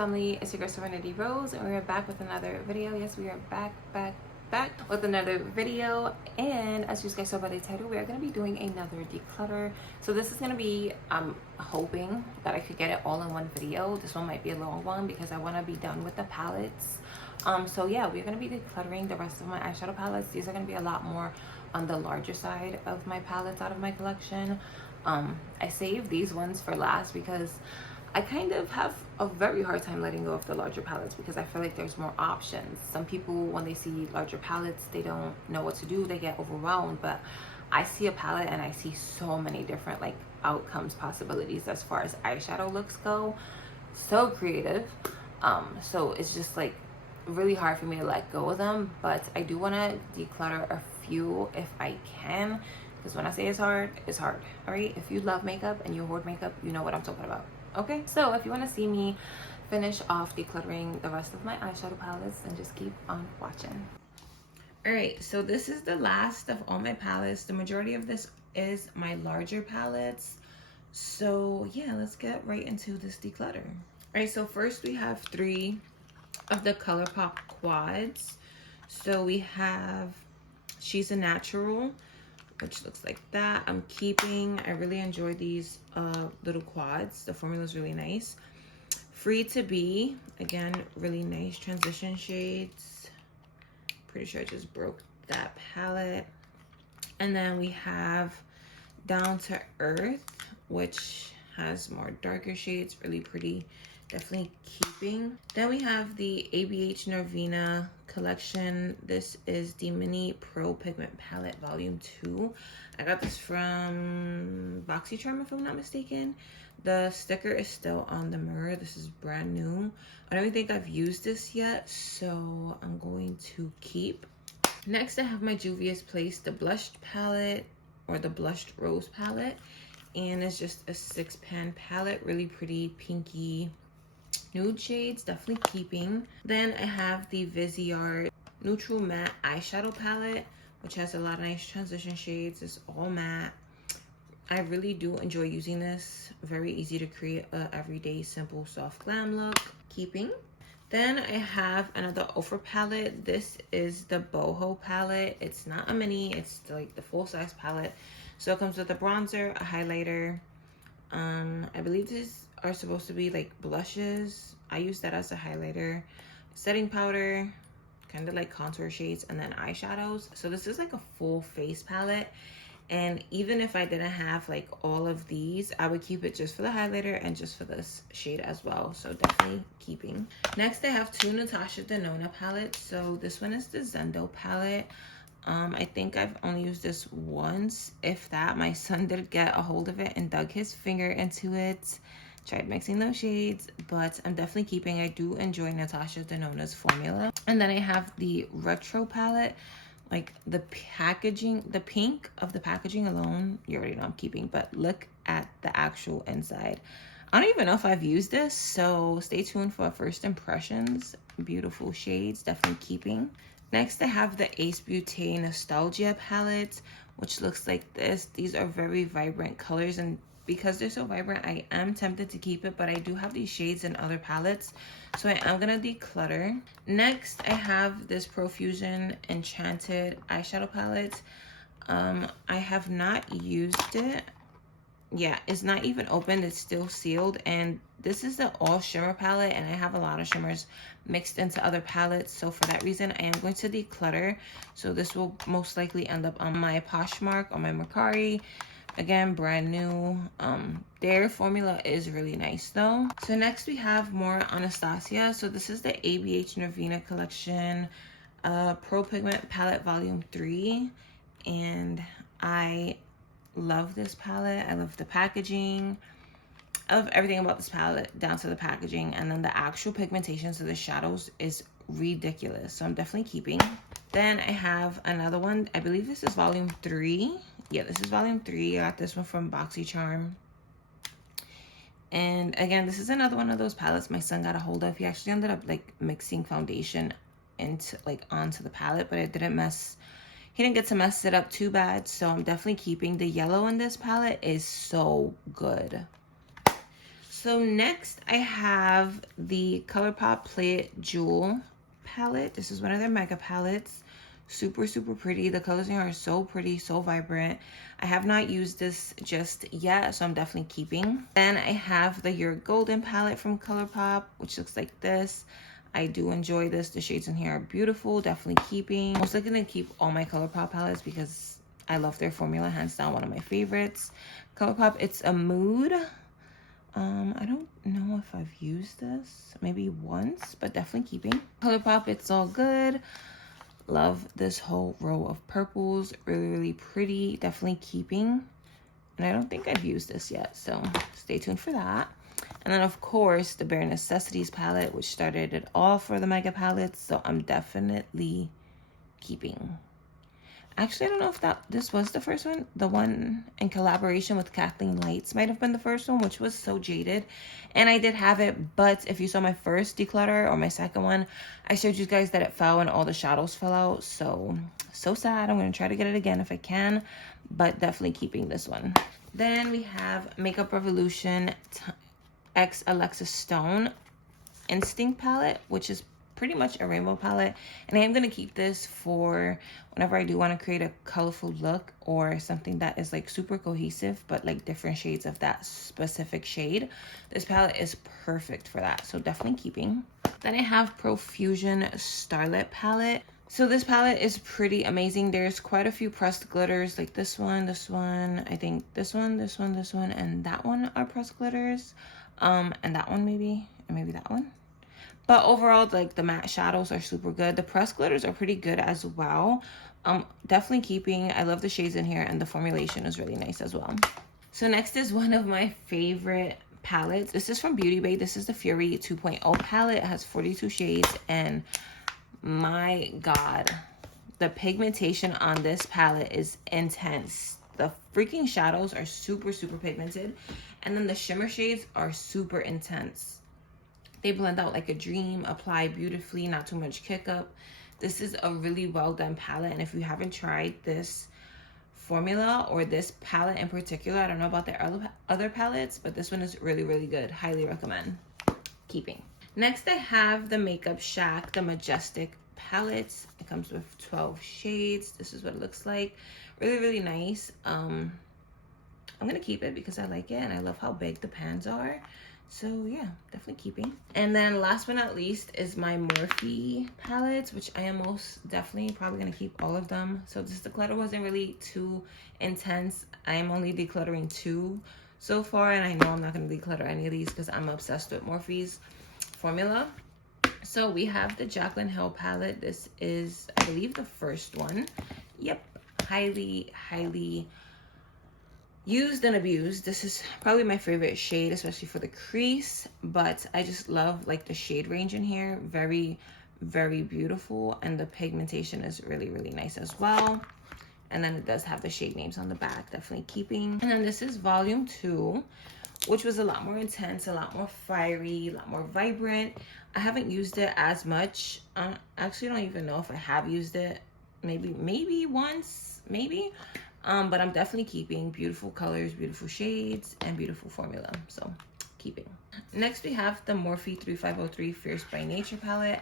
family, it's your girl Serenity Rose, and we're back with another video. Yes, we are back with another video. And as you guys saw by the title, we are going to be doing another declutter. So this is going to be, I'm hoping that I could get it all in one video. This one might be a long one because I want to be done with the palettes. So yeah, we're going to be decluttering the rest of my eyeshadow palettes. These are going to be a lot more on the larger side of my palettes out of my collection. I saved these ones for last because I kind of have a very hard time letting go of the larger palettes because I feel like there's more options. Some people, when they see larger palettes, they don't know what to do, they get overwhelmed. But I see a palette and I see so many different like outcomes, possibilities as far as eyeshadow looks go. So creative. So it's just like really hard for me to let go of them. But I do want to declutter a few if I can, because when I say it's hard, it's hard. All right, if you love makeup and you hoard makeup, you know what I'm talking about. Okay, so if you want to see me finish off decluttering the rest of my eyeshadow palettes, then just keep on watching. All right, so this is the last of all my palettes. The majority of this is my larger palettes. So yeah, let's get right into this declutter. All right, so first we have 3 of the ColourPop quads. So we have She's a Natural, which looks like that. I'm keeping. I really enjoy these little quads. The formula is really nice. Free to Be, again, really nice transition shades. Pretty sure I just broke that palette. And then we have Down to Earth, which has more darker shades, really pretty. Definitely keeping. Then we have the ABH Norvina collection. This is the Mini Pro Pigment Palette Volume 2. I got this from BoxyCharm, if I'm not mistaken. The sticker is still on the mirror. This is brand new. I don't even think I've used this yet, so I'm going to keep. Next, I have my Juvia's Place, the Blushed Palette, or the Blushed Rose Palette. And it's just a 6-pan palette, really pretty pinky nude shades, definitely keeping. Then I have the Viseart Neutral Matte Eyeshadow Palette, which has a lot of nice transition shades. It's all matte. I really do enjoy using this. Very easy to create a everyday simple soft glam look. Keeping. Then I have another Ofra palette. This is the Boho palette. It's not a mini, it's like the full-size palette. So it comes with a bronzer, a highlighter. I believe these are supposed to be like blushes. I use that as a highlighter, setting powder, kind of like contour shades, and then eyeshadows. So this is like a full face palette. And even if I didn't have like all of these, I would keep it just for the highlighter and just for this shade as well. So definitely keeping. Next, I have 2 Natasha Denona palettes. So this one is the Zendo palette. I think I've only used this once, if that. My son did get a hold of it and dug his finger into it. Tried mixing those shades, but I'm definitely keeping. I do enjoy Natasha Denona's formula. And then I have the Retro palette. Like the packaging, the pink of the packaging alone, you already know I'm keeping, but look at the actual inside. I don't even know if I've used this, so stay tuned for first impressions. Beautiful shades, definitely keeping. Next, I have the Ace Beauté Nostalgia palette, which looks like this. These are very vibrant colors, and because they're so vibrant, I am tempted to keep it, but I do have these shades in other palettes, so I am gonna declutter. Next, I have this Profusion Enchanted eyeshadow palette. I have not used it. Yeah, it's not even open, it's still sealed. And this is the all shimmer palette, and I have a lot of shimmers mixed into other palettes, so for that reason I am going to declutter. So this will most likely end up on my Poshmark or my Mercari. Again, brand new. Their formula is really nice though. So next we have more Anastasia. So this is the ABH Norvina collection, Pro Pigment Palette Volume 3, and I love this palette. I love the packaging. I love everything about this palette down to the packaging, and then the actual pigmentation to the shadows is ridiculous, so I'm definitely keeping. Then I have another one. I believe this is volume 3. Yeah, this is volume 3. I got this one from BoxyCharm. And again, this is another one of those palettes my son got a hold of. He actually ended up like mixing foundation into like onto the palette, but it didn't mess. He didn't get to mess it up too bad, so I'm definitely keeping. The yellow in this palette is so good. So next I have the ColourPop Play It Jewel palette. This is one of their mega palettes. Super, super pretty. The colors in here are so pretty, so vibrant. I have not used this just yet, so I'm definitely keeping. Then I have the Your Golden palette from ColourPop, which looks like this. I do enjoy this. The shades in here are beautiful, definitely keeping. I'm also gonna keep all my ColourPop palettes because I love their formula, hands down one of my favorites. ColourPop, It's a Mood. I don't know if I've used this, maybe once, but definitely keeping. ColourPop, It's All Good. Love this whole row of purples, really, really pretty, definitely keeping. And I don't think I've used this yet, so stay tuned for that. And then of course, the Bare Necessities palette, which started it all for the mega palettes, so I'm definitely keeping. Actually, I don't know if this was the first one. The one in collaboration with Kathleen Lights might have been the first one, which was So Jaded. And I did have it, but if you saw my first declutter or my second one, I showed you guys that it fell and all the shadows fell out. So sad. I'm going to try to get it again if I can, but definitely keeping this one. Then we have Makeup Revolution X Alexa Stone Instinct palette, which is pretty much a rainbow palette, and I am going to keep this for whenever I do want to create a colorful look or something that is like super cohesive but like different shades of that specific shade. This palette is perfect for that, so definitely keeping. Then I have Profusion Starlit palette. So this palette is pretty amazing. There's quite a few pressed glitters, like this one, I think this one, and that one are pressed glitters, and that one maybe, and maybe that one. But overall, like the matte shadows are super good. The pressed glitters are pretty good as well. Definitely keeping. I love the shades in here, and the formulation is really nice as well. So next is one of my favorite palettes. This is from Beauty Bay. This is the Fury 2.0 palette. It has 42 shades, and my God, the pigmentation on this palette is intense. The freaking shadows are super, super pigmented, and then the shimmer shades are super intense. They blend out like a dream, apply beautifully, not too much kick up. This is a really well done palette, and if you haven't tried this formula or this palette in particular, I don't know about the other palettes, but this one is really, really good. Highly recommend. Keeping. Next, I have the Makeup Shack, the Majestic palette. It comes with 12 shades. This is what it looks like. Really, really nice. I'm gonna keep it because I like it and I love how big the pans are. So yeah, definitely keeping. And then last but not least is my Morphe palettes, which I am most definitely probably gonna keep all of them. So this declutter wasn't really too intense. I am only decluttering 2 so far, and I know I'm not gonna declutter any of these because I'm obsessed with Morphe's formula. So we have the Jaclyn Hill palette. This is, I believe, the first one. Yep, highly, highly used and abused. This is probably my favorite shade, especially for the crease, but I just love like the shade range in here. Very, very beautiful, and the pigmentation is really, really nice as well. And then it does have the shade names on the back, definitely keeping. And then this is volume 2, which was a lot more intense, a lot more fiery, a lot more vibrant. I haven't used it as much. Actually, I don't even know if I have used it. Maybe once, maybe. But I'm definitely keeping. Beautiful colors, beautiful shades, and beautiful formula. So keeping. Next, we have the Morphe 3503 Fierce by Nature palette,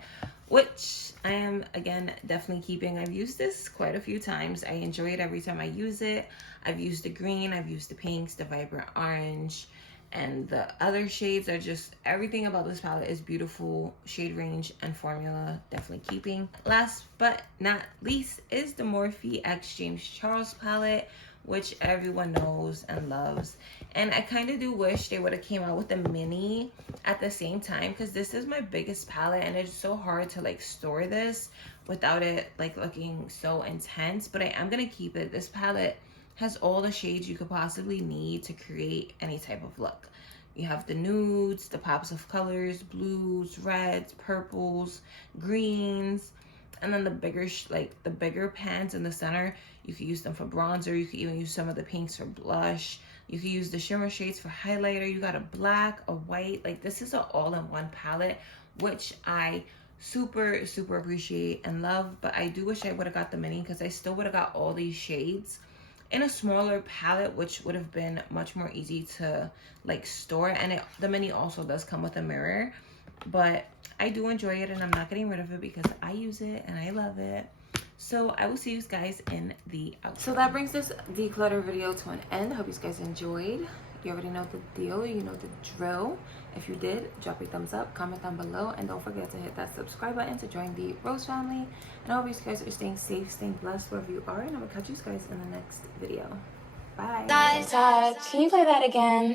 which I am, again, definitely keeping. I've used this quite a few times. I enjoy it every time I use it. I've used the green, I've used the pinks, the vibrant orange, and the other shades are just, everything about this palette is beautiful. Shade range and formula, definitely keeping. Last but not least is the Morphe X James Charles palette, which everyone knows and loves. And I kind of do wish they would have came out with a mini at the same time, because this is my biggest palette and it's so hard to like store this without it like looking so intense. But I am gonna keep it. This palette has all the shades you could possibly need to create any type of look. You have the nudes, the pops of colors, blues, reds, purples, greens, and then the bigger pans in the center. You could use them for bronzer. You could even use some of the pinks for blush. You could use the shimmer shades for highlighter. You got a black, a white. Like, this is an all-in-one palette, which I super, super appreciate and love. But I do wish I would have got the mini, because I still would have got all these shades in a smaller palette, which would have been much more easy to like store. And the mini also does come with a mirror, but I do enjoy it and I'm not getting rid of it because I use it and I love it. So I will see you guys in the outro. So that brings this declutter video to an end. I hope you guys enjoyed. You already know the deal, you know the drill. If you did, drop a thumbs up, comment down below, and don't forget to hit that subscribe button to join the Rose family. And I hope you guys are staying safe, staying blessed wherever you are, and I'm gonna catch you guys in the next video. Bye. Can you play that again?